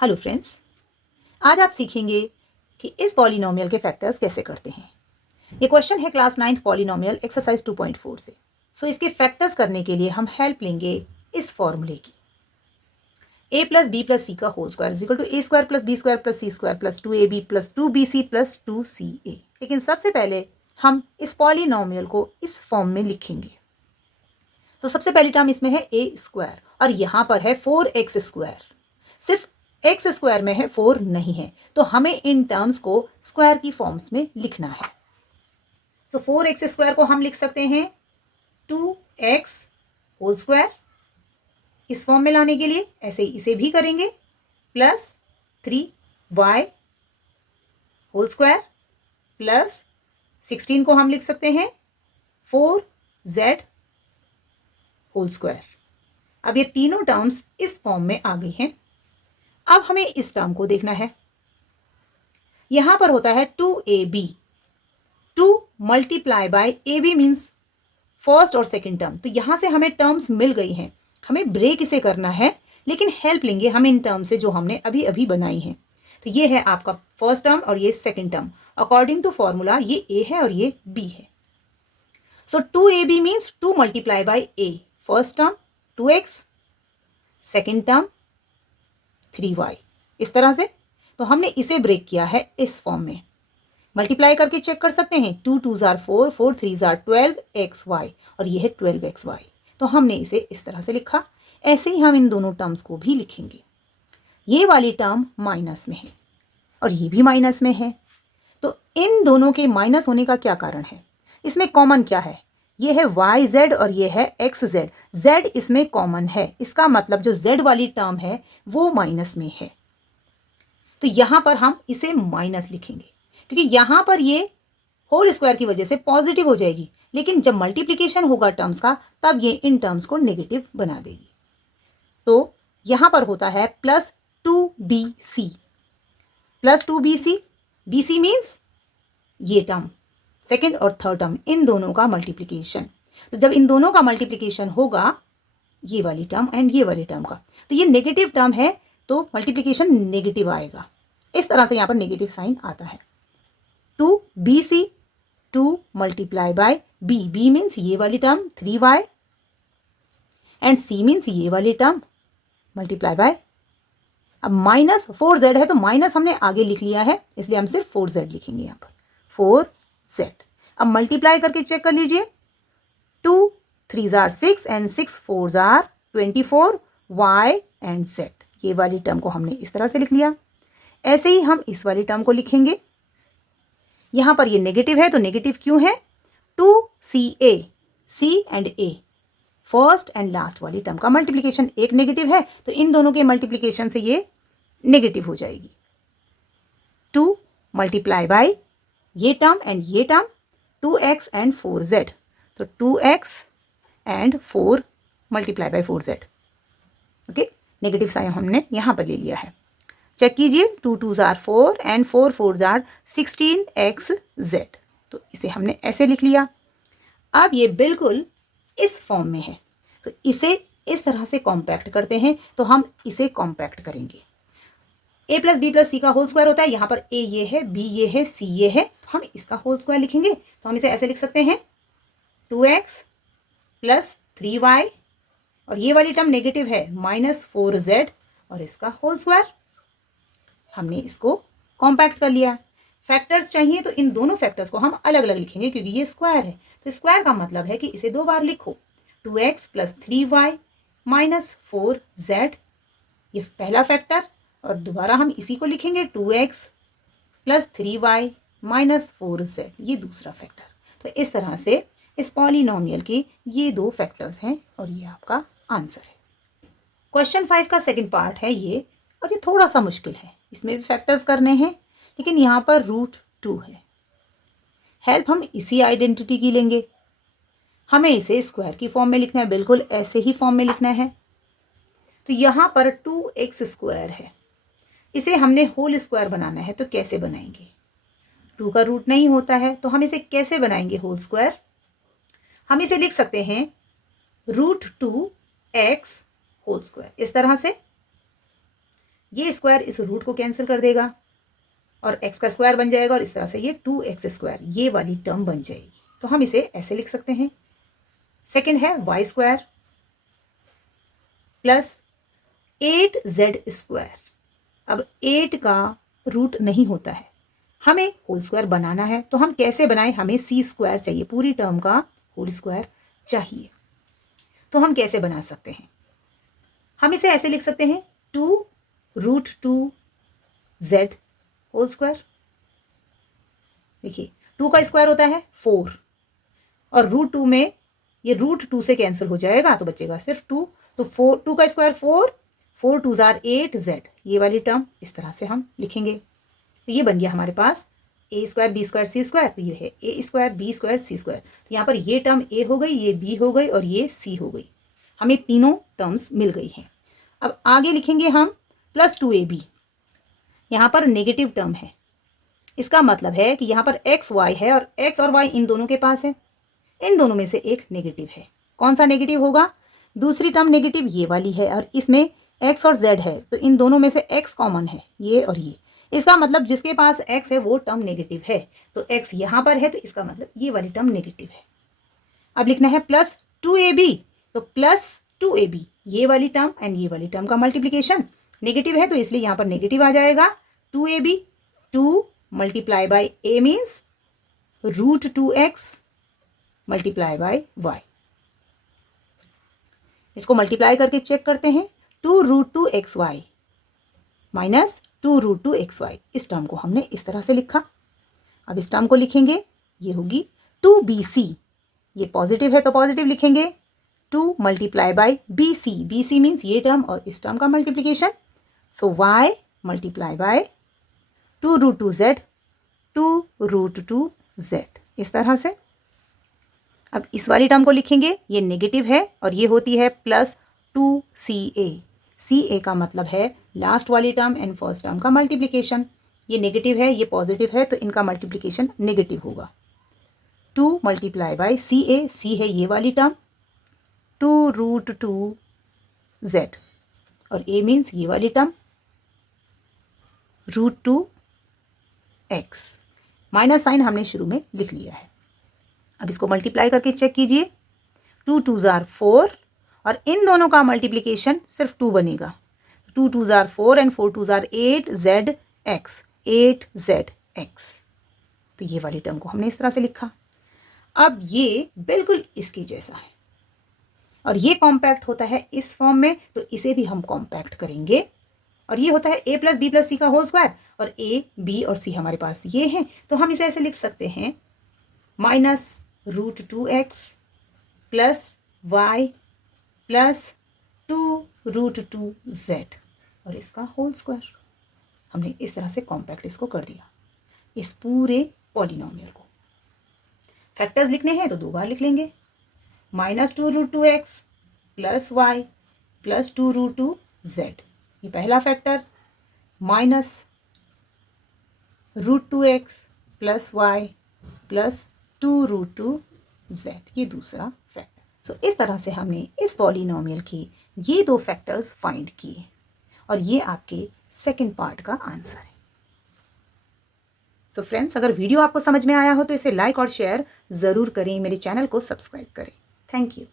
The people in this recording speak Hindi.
हेलो फ्रेंड्स, आज आप सीखेंगे कि इस पॉलिनोमियल के फैक्टर्स कैसे करते हैं। ये क्वेश्चन है क्लास 9th पॉलिनोमियल एक्सरसाइज 2.4 से। इसके फैक्टर्स करने के लिए हम हेल्प लेंगे इस फॉर्मूले की। a plus B plus C का whole square is equal to a square plus B square plus C square plus 2ab plus 2bc plus 2ca। लेकिन सबसे पहले हम इस पॉलिनोमियल को इस फॉर्म में लिखेंगे। तो सबसे पहली टर्म इसमें है a स्क्वायर और यहाँ पर है 4x स्क्वायर। सिर्फ एक्स स्क्वायर में है, 4 नहीं है, तो हमें इन टर्म्स को स्क्वायर की फॉर्म्स में लिखना है। 4x स्क्वायर को हम लिख सकते हैं 2x होल स्क्वायर। इस फॉर्म में लाने के लिए ऐसे ही इसे भी करेंगे, plus 3y whole square plus 16 को हम लिख सकते हैं 4z होल स्क्वायर। अब ये तीनों टर्म्स इस फॉर्म में आ गई हैं। अब हमें इस टर्म को देखना है। यहां पर होता है 2ab, 2 multiply bye ab means first और सेकंड टर्म। तो यहां से हमें टर्म्स मिल गई हैं, हमें ब्रेक इसे करना है, लेकिन हेल्प लेंगे हम इन टर्म से जो हमने अभी अभी बनाई है। तो ये है आपका फर्स्ट टर्म और ये second term. According to formula ये a है और ये b है। 2ab means 2 multiply by a, first term 2x, second term 3y। इस तरह से तो हमने इसे ब्रेक किया है इस फॉर्म में। मल्टीप्लाई करके चेक कर सकते हैं, 2 2 जार 4, 4 3 जार 12xy और ये है 12xy। तो हमने इसे इस तरह से लिखा। ऐसे ही हम इन दोनों टर्म्स को भी लिखेंगे। ये वाली टर्म माइनस में है और ये भी माइनस में है। तो इन दोनों के माइनस होने का क्या कारण है? इसमें कॉमन क्या है? ये है yz और ये है xz। z इसमें कॉमन है, इसका मतलब जो z वाली टर्म है वो माइनस में है। तो यहां पर हम इसे माइनस लिखेंगे क्योंकि यहां पर ये होल स्क्वायर की वजह से पॉजिटिव हो जाएगी, लेकिन जब मल्टीप्लिकेशन होगा टर्म्स का तब ये इन टर्म्स को नेगेटिव बना देगी। तो यहां पर होता है plus 2bc, plus 2bc, bc means ये टर्म सेकेंड और थर्ड टर्म, इन दोनों का मल्टीप्लिकेशन। तो जब इन दोनों का मल्टीप्लिकेशन होगा ये वाली टर्म एंड ये वाली टर्म का, तो ये नेगेटिव टर्म है तो मल्टीप्लिकेशन नेगेटिव आएगा। इस तरह से यहाँ पर नेगेटिव साइन आता है। 2bc, 2 multiply bye b, b means ये वाली term 3y and c means ये वाली टर्म मल्टीप्लाई बाय, अब माइनस 4z है तो माइनस हमने आगे लिख लिया है इसलिए हम सिर्फ 4z लिखेंगे यहाँ पर 4z। अब मल्टीप्लाई करके चेक कर लीजिए, 2 3 jar 6 and 6 4 jar 24 y and z। ये वाली टर्म को हमने इस तरह से लिख लिया। ऐसे ही हम इस वाली टर्म को लिखेंगे। यहां पर ये नेगेटिव है तो नेगेटिव क्यों है? 2ca, c and a, first and last वाली टर्म का मल्टीप्लिकेशन एक नेगेटिव है तो इन दोनों के मल्टीप्लिकेशन से ये नेगेटिव हो जाएगी। 2 मल्टीप्लाई बाय ये टर्म एंड ये टर्म 2x एंड 4z, तो 2x and 4 multiply by 4z। Okay, negative sign हमने यहां पर ले लिया है। चेक कीजिए, 2 2 जार 4 एंड 4 4 जार 16xz। तो इसे हमने ऐसे लिख लिया। अब ये बिल्कुल इस फॉर्म में है तो इसे इस तरह से कॉम्पैक्ट करते हैं। तो हम इसे कॉम्पैक्ट करेंगे। a plus B plus C का होल स्क्वायर होता है, यहाँ पर a ये है, b ये है, c ये है, तो हम इसका होल स्क्वायर लिखेंगे। तो हम इसे ऐसे लिख सकते हैं 2x प्लस 3y और ये वाली टर्म नेगेटिव है माइनस 4z और इसका होल स्क्वायर। हमने इसको कॉम्पैक्ट कर लिया। फैक्टर्स चाहिए तो इन दोनों फैक्टर्स को हम अलग अलग लिखेंगे क्योंकि ये स्क्वायर है। तो स्क्वायर का मतलब है कि इसे दो बार लिखो, 2x plus 3y minus 4z, ये पहला फैक्टर, और दोबारा हम इसी को लिखेंगे 2x plus 3y minus 4z, ये दूसरा फैक्टर। तो इस तरह से इस पॉलिनोमियल के ये दो फैक्टर्स हैं और ये आपका आंसर है। क्वेश्चन 5 का सेकंड पार्ट है ये, और ये थोड़ा सा मुश्किल है, इसमें भी फैक्टर्स करने हैं लेकिन यहाँ पर √2 है। हेल्प हम इसी आइडेंटिटी की लेंगे। हमें इसे स्क्वायर की फॉर्म में लिखना है, बिल्कुल ऐसे ही फॉर्म में लिखना है। तो यहाँ पर 2x स्क्वायर है, इसे हमने होल स्क्वायर बनाना है तो कैसे बनाएंगे? 2 का रूट नहीं होता है तो हम इसे कैसे बनाएंगे होल स्क्वायर? हम इसे लिख सकते हैं √2x होल स्क्वायर, इस तरह से। ये स्क्वायर इस रूट को कैंसिल कर देगा और एक्स का स्क्वायर बन जाएगा और इस तरह से ये 2x² ये वाली टर्म बन जाएगी। तो हम इसे ऐसे लिख सकते हैं। सेकंड है y² प्लस 8z²। अब 8 का रूट नहीं होता है, हमें होल स्क्वायर बनाना है। तो हम कैसे बनाएं? हमें c² चाहिए, पूरी टर्म का होल स्क्वायर चाहिए। तो हम कैसे बना सकते हैं? हम इसे ऐसे लिख सकते हैं 2√2z होल स्क्वायर। देखिए 2 का स्क्वायर होता है 4 और √2 में ये √2 से कैंसिल हो जाएगा तो बचेगा सिर्फ 2। तो 2 का स्क्वायर 4 2 जार 8z ये वाली टर्म इस तरह से हम लिखेंगे। तो ये बन गया हमारे पास a² b² c²। तो ये है a² b² c²। तो यहाँ पर ये टर्म a हो गई, ये b हो गई और ये c हो गई। हमें तीनों टर्म्स मिल गई हैं। अब आगे लिखेंगे हम प्लस 2ab। यहाँ पर नेगेटिव टर्म है, इसका मतलब है कि यहाँ पर x y है और x और y इन दोनों के पास है। इन दोनों में से एक नेगेटिव है। कौन सा नेगेटिव होगा? दूसरी टर्म नेगेटिव ये वाली है और इसमें x और z है, तो इन दोनों में से x कॉमन है, ये और ये। इसका मतलब जिसके पास x है वो टर्म नेगेटिव है। तो x यहाँ पर है तो इसका मतलब ये वाली टर्म नेगेटिव है। अब लिखना है प्लस 2ab। तो प्लस 2ab ये वाली टर्म एंड ये वाली टर्म का मल्टीप्लीकेशन नेगेटिव है तो इसलिए यहाँ पर नेगेटिव आ जाएगा। 2ab 2 multiply by a means √2x multiply by y। इसको मल्टीप्लाई करके चेक करते हैं। 2√2xy माइनस 2√2xy इस टर्म को हमने इस तरह से लिखा। अब इस टर्म को लिखेंगे, ये होगी 2bc। ये पॉजिटिव है तो पॉजिटिव लिखेंगे। 2 multiply by bc, bc means ये टर्म और इस टर्म का multiplication. So y multiply by 2√2z 2√2z इस तरह से। अब इस वाली टर्म को लिखेंगे, ये नेगेटिव है और ये होती है प्लस 2ca। ca का मतलब है लास्ट वाली टर्म एंड फर्स्ट टर्म का मल्टीप्लिकेशन। ये नेगेटिव है, ये पॉजिटिव है तो इनका मल्टीप्लिकेशन नेगेटिव होगा। 2 मल्टीप्लाई बाई ca, c है ये वाली टर्म 2√2z और a मीन्स ये वाली टर्म √2x। माइनस साइन हमने शुरू में लिख लिया है। अब इसको मल्टीप्लाई करके चेक कीजिए। 2 2 जार 4 और इन दोनों का मल्टीप्लिकेशन सिर्फ 2 बनेगा। 2 2 jar 4 and 4 2 jar 8zx 8zx। तो ये वाली टर्म को हमने इस तरह से लिखा। अब ये बिल्कुल इसके जैसा है और ये कॉम्पैक्ट होता है इस फॉर्म में, तो इसे भी हम कॉम्पैक्ट करेंगे। और ये होता है a plus B plus C का होल स्क्वायर और a b और c हमारे पास ये हैं, तो हम इसे ऐसे लिख सकते हैं minus √2x plus y plus 2√2z और इसका होल स्क्वायर। हमने इस तरह से कॉम्पैक्ट इसको कर दिया, इस पूरे पॉलिनोमियल को। फैक्टर्स लिखने हैं तो 2 बार लिख लेंगे। Minus 2√2x plus y plus 2√2z ये पहला factor, minus √2x plus y plus 2√2z ये दूसरा फैक्टर। सो इस तरह से हमने इस पॉलिनोमियल के ये 2 फैक्टर्स फाइंड किए और ये आपके सेकंड पार्ट का आंसर है। सो फ्रेंड्स, अगर वीडियो आपको समझ में आया हो तो इसे लाइक और शेयर ज़रूर करें, मेरे चैनल को सब्सक्राइब करें। Thank you.